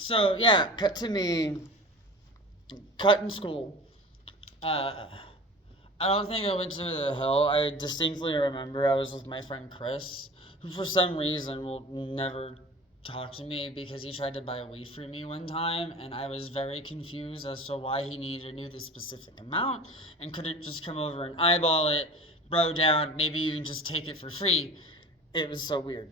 So yeah, cut in school. Uh, I don't think I went to the hill. I distinctly remember I was with my friend Chris, who for some reason will never talk to me because he tried to buy weed for me one time, and I was very confused as to why he knew the specific amount and couldn't just come over and eyeball it, bro down, maybe even just take it for free. It was so weird.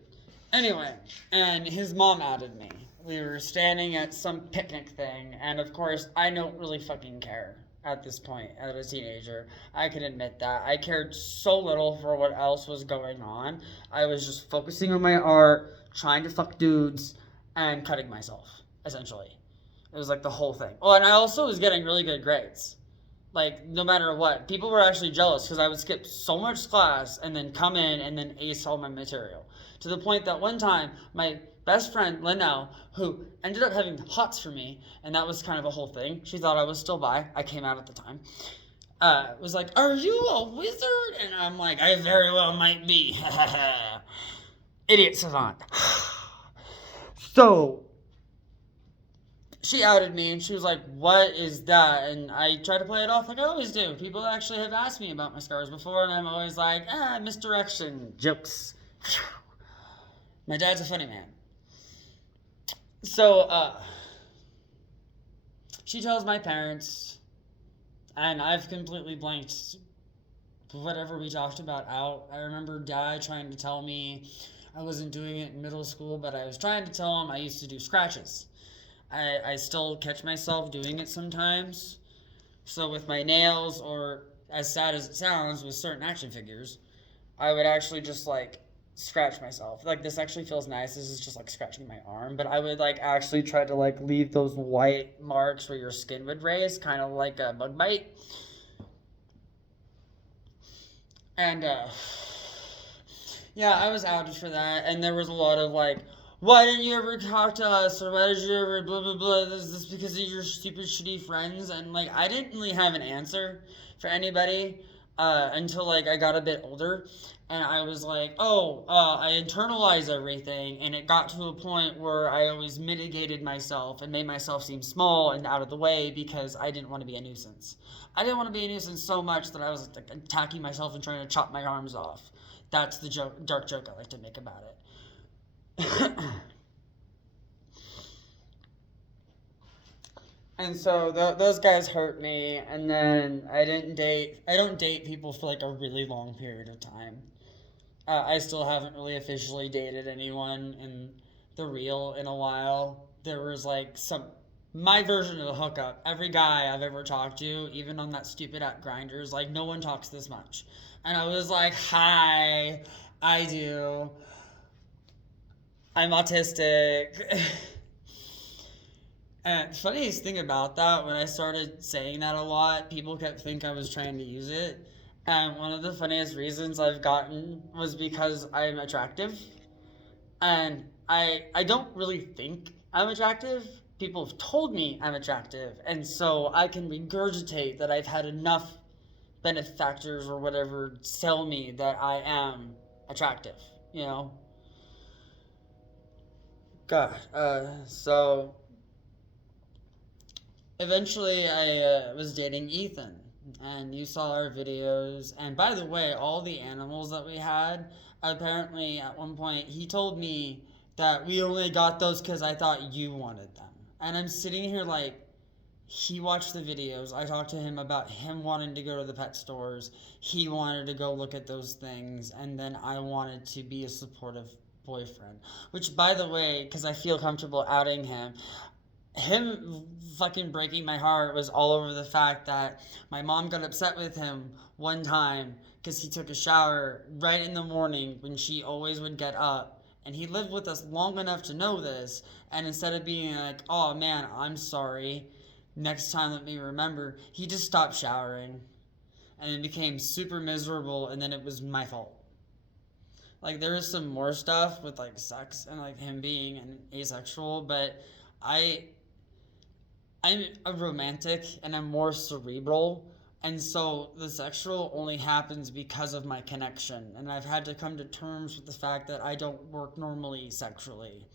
Anyway, and his mom outed me. We were standing at some picnic thing, and of course, I don't really fucking care at this point as a teenager. I can admit that. I cared so little for what else was going on. I was just focusing on my art, trying to fuck dudes, and cutting myself, essentially. It was like the whole thing. Oh, and I also was getting really good grades. Like, no matter what. People were actually jealous because I would skip so much class and then come in and then ace all my material. To the point that one time, my best friend, Linnell, who ended up having hots for me, and that was kind of a whole thing. She thought I was still bi. I came out at the time. Was like, "Are you a wizard?" And I'm like, "I very well might be." Idiot savant. So, she outed me and she was like, "What is that?" And I tried to play it off like I always do. People actually have asked me about my scars before, and I'm always like, misdirection. Jokes. My dad's a funny man. So, she tells my parents, and I've completely blanked whatever we talked about out. I remember dad trying to tell me I wasn't doing it in middle school, but I was trying to tell him I used to do scratches. I still catch myself doing it sometimes. So with my nails, or as sad as it sounds, with certain action figures, I would actually just like scratch myself. Like this actually feels nice. This is just like scratching my arm, but I would like actually try to like leave those white marks where your skin would raise, kind of like a bug bite. And yeah, I was outed for that, and there was a lot of like, why didn't you ever talk to us, or why did you ever blah blah blah? Is this because of your stupid shitty friends? And like, I didn't really have an answer for anybody until like I got a bit older, and I was like, oh, I internalize everything, and it got to a point where I always mitigated myself and made myself seem small and out of the way because I didn't want to be a nuisance. I didn't want to be a nuisance so much that I was like, attacking myself and trying to chop my arms off. That's the joke, dark joke I like to make about it. And so those guys hurt me, and then I didn't date. I don't date people for like a really long period of time. I still haven't really officially dated anyone in the real in a while. There was like some my version of a hookup. Every guy I've ever talked to, even on that stupid app Grinders, like no one talks this much. And I was like, "Hi, I do. I'm autistic." And the funniest thing about that, when I started saying that a lot, people kept thinking I was trying to use it. And one of the funniest reasons I've gotten was because I'm attractive. And I don't really think I'm attractive. People have told me I'm attractive. And so I can regurgitate that I've had enough benefactors or whatever tell me that I am attractive, you know? God. So eventually I was dating Ethan, and you saw our videos. And by the way, all the animals that we had, apparently at one point he told me that we only got those because I thought you wanted them. And I'm sitting here like, he watched the videos. I talked to him about him wanting to go to the pet stores. He wanted to go look at those things. And then I wanted to be a supportive boyfriend. Which, by the way, because I feel comfortable outing him fucking breaking my heart was all over the fact that my mom got upset with him one time because he took a shower right in the morning when she always would get up. And he lived with us long enough to know this. And instead of being like, oh man, I'm sorry, next time let me remember, he just stopped showering and it became super miserable. And then it was my fault. Like, there is some more stuff with like sex and like him being an asexual, but I I'm a romantic and I'm more cerebral. And so the sexual only happens because of my connection. And I've had to come to terms with the fact that I don't work normally sexually.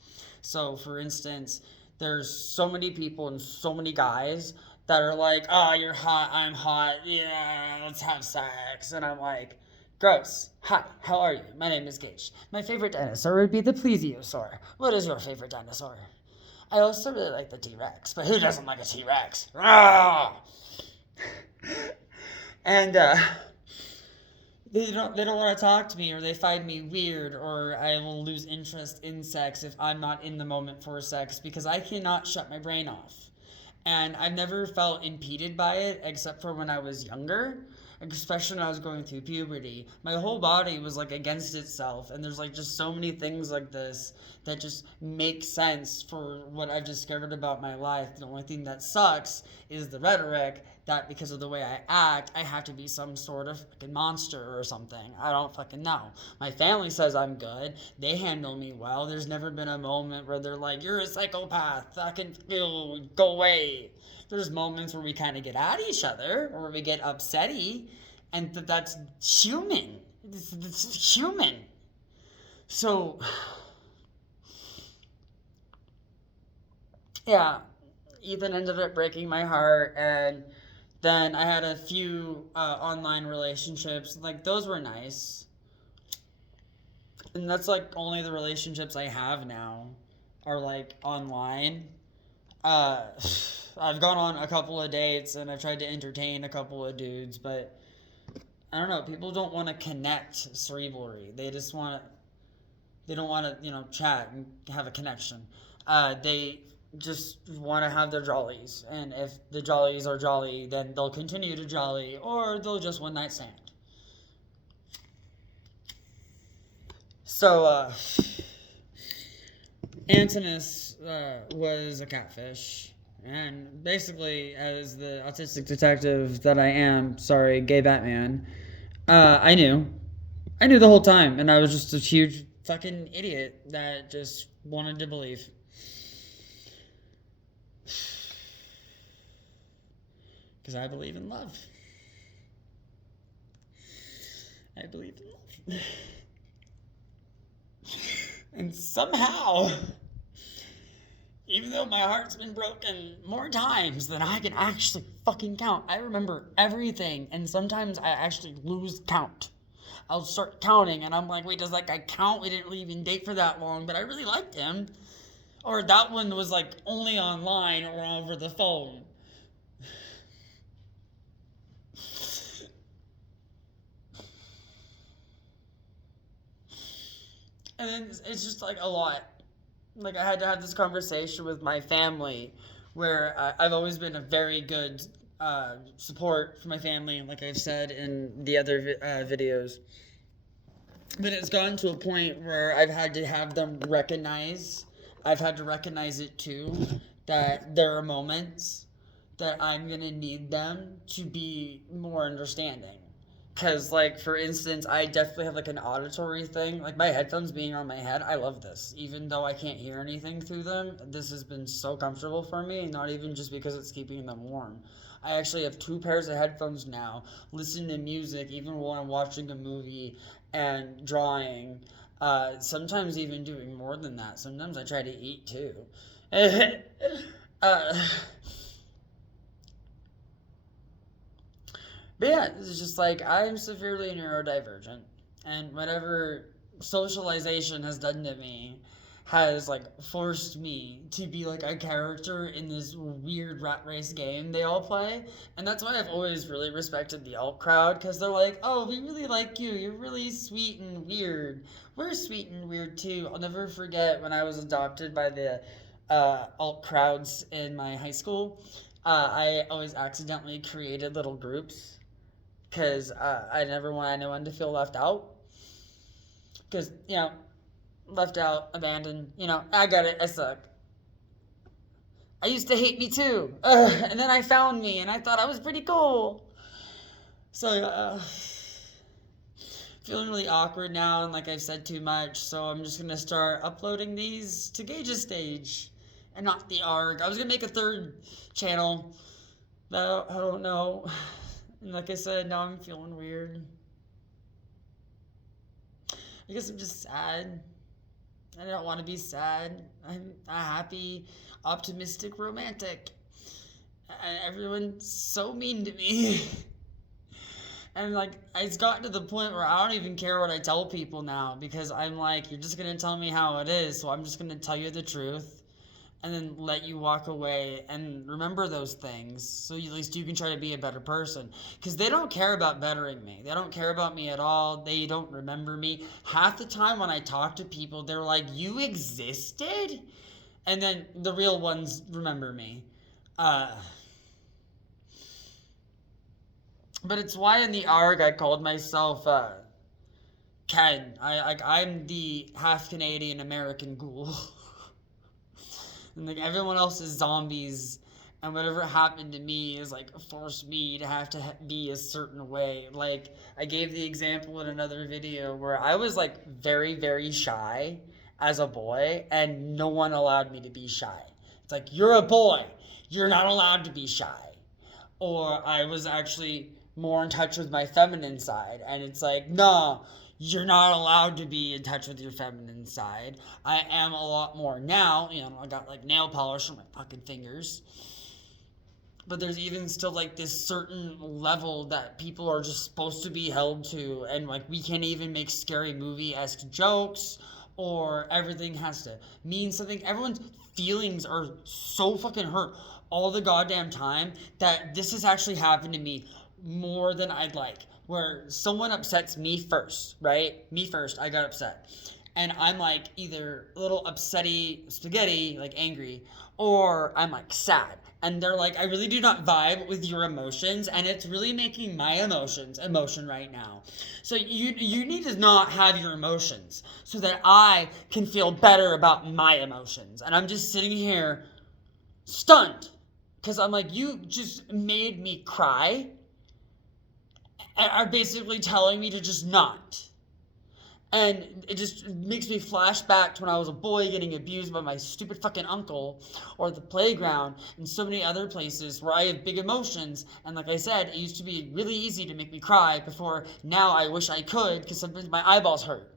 So, for instance, There's so many people and so many guys that are like, oh, you're hot, I'm hot, yeah, let's have sex. And I'm like, gross. Hi, how are you? My name is Gage. My favorite dinosaur would be the plesiosaur. What is your favorite dinosaur? I also really like the T-Rex, but who doesn't like a T-Rex? And they don't want to talk to me, or they find me weird, or I will lose interest in sex if I'm not in the moment for sex, because I cannot shut my brain off. And I've never felt impeded by it except for when I was younger, especially when I was going through puberty. My whole body was like against itself, and there's like just so many things like this that just make sense for what I've discovered about my life. The only thing that sucks is the rhetoric that because of the way I act, I have to be some sort of fucking monster or something. I don't fucking know. My family says I'm good. They handle me well. There's never been a moment where they're like, you're a psychopath. I can feel, go away. There's moments where we kind of get at each other, or we get upsetty, and that's human. It's human. So, yeah, Ethan ended up breaking my heart, and then I had a few online relationships. Like, those were nice. And that's like only the relationships I have now are like online. Uh, I've gone on a couple of dates and I've tried to entertain a couple of dudes, but I don't know. People don't want to connect cerebrally. They don't want to, chat and have a connection. They just want to have their jollies. And if the jollies are jolly, then they'll continue to jolly, or they'll just one night stand. So, Antinous was a catfish. And basically, as the autistic detective that I am, sorry, gay Batman, I knew. I knew the whole time, and I was just a huge fucking idiot that just wanted to believe. Because I believe in love. I believe in love. And somehow, even though my heart's been broken more times than I can actually fucking count, I remember everything, and sometimes I actually lose count. I'll start counting, and I'm like, wait, does that guy count? We didn't even date for that long, but I really liked him. Or that one was like only online or over the phone. And then it's just like a lot. Like, I had to have this conversation with my family where I've always been a very good support for my family, like I've said in the other videos. But it's gotten to a point where I've had to have them recognize, I've had to recognize it too, that there are moments that I'm going to need them to be more understanding. Because, like, for instance, I definitely have, like, an auditory thing. Like, my headphones being on my head, I love this. Even though I can't hear anything through them, this has been so comfortable for me, not even just because it's keeping them warm. I actually have 2 pairs of headphones now, listening to music, even when I'm watching a movie and drawing. Sometimes even doing more than that. Sometimes I try to eat, too. uh, But yeah, it's just like I'm severely neurodivergent, and whatever socialization has done to me has like forced me to be like a character in this weird rat race game they all play. And that's why I've always really respected the alt crowd, because they're like, oh, we really like you, you're really sweet and weird, we're sweet and weird too. I'll never forget when I was adopted by the alt crowds in my high school. I always accidentally created little groups because I never want anyone to feel left out. Because, left out, abandoned, I got it, I suck. I used to hate me too. And then I found me, and I thought I was pretty cool. So, feeling really awkward now, and like I've said too much, so I'm just going to start uploading these to Gage's stage, and not the ARG. I was going to make a 3rd channel, but I don't know. And like I said, now I'm feeling weird. I guess I'm just sad. I don't want to be sad. I'm a happy, optimistic romantic. And everyone's so mean to me. And like, it's gotten to the point where I don't even care what I tell people now because I'm like, you're just gonna tell me how it is, so I'm just gonna tell you the truth and then let you walk away and remember those things so at least you can try to be a better person. Because they don't care about bettering me. They don't care about me at all. They don't remember me. Half the time when I talk to people, they're like, you existed? And then the real ones remember me. But it's why in the ARG I called myself Ken. I'm the half Canadian American ghoul. And like everyone else is zombies, and whatever happened to me is like forced me to have to be a certain way. Like I gave the example in another video where I was like very, very shy as a boy, and no one allowed me to be shy. It's like, you're a boy, you're not allowed to be shy. Or I was actually more in touch with my feminine side, and it's like, no, you're not allowed to be in touch with your feminine side. I am a lot more now. I got like nail polish on my fucking fingers. But there's even still like this certain level that people are just supposed to be held to, and like we can't even make scary movie-esque jokes, or everything has to mean something. Everyone's feelings are so fucking hurt all the goddamn time that this has actually happened to me more than I'd like. Where someone upsets me first, right? Me first, I got upset. And I'm like either a little upsetty spaghetti, like angry, or I'm like sad. And they're like, I really do not vibe with your emotions, and it's really making my emotion right now. So you need to not have your emotions so that I can feel better about my emotions. And I'm just sitting here stunned because I'm like, you just made me cry and are basically telling me to just not. And it just makes me flash back to when I was a boy getting abused by my stupid fucking uncle, or the playground, and so many other places where I have big emotions. And like I said, it used to be really easy to make me cry before. Now I wish I could because sometimes my eyeballs hurt.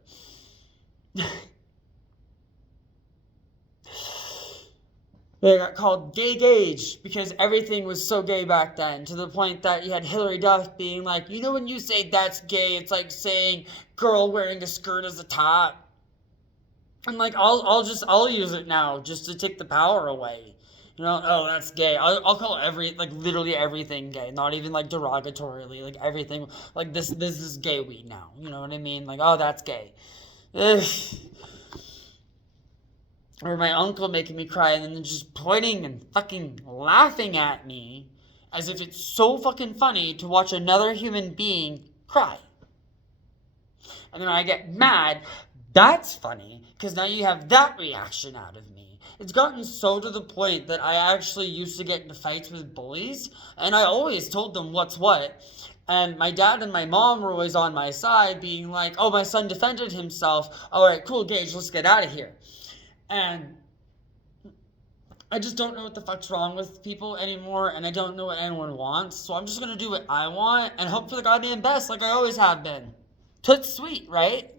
They got called Gay Gage because everything was so gay back then, to the point that you had Hillary Duff being like, when you say that's gay, it's like saying girl wearing a skirt as a top. I'm like, I'll use it now just to take the power away. Oh, that's gay. I'll call literally everything gay, not even like derogatorily, like everything, like this is gay weed now. You know what I mean? Like, oh, that's gay. Ugh. Or my uncle making me cry and then just pointing and fucking laughing at me as if it's so fucking funny to watch another human being cry. And then when I get mad, that's funny because now you have that reaction out of me. It's gotten so to the point that I actually used to get into fights with bullies, and I always told them what's what. And my dad and my mom were always on my side being like, oh, my son defended himself. All right, cool, Gage, let's get out of here. And I just don't know what the fuck's wrong with people anymore, and I don't know what anyone wants, so I'm just gonna do what I want and hope for the goddamn best like I always have been. Toots sweet, right?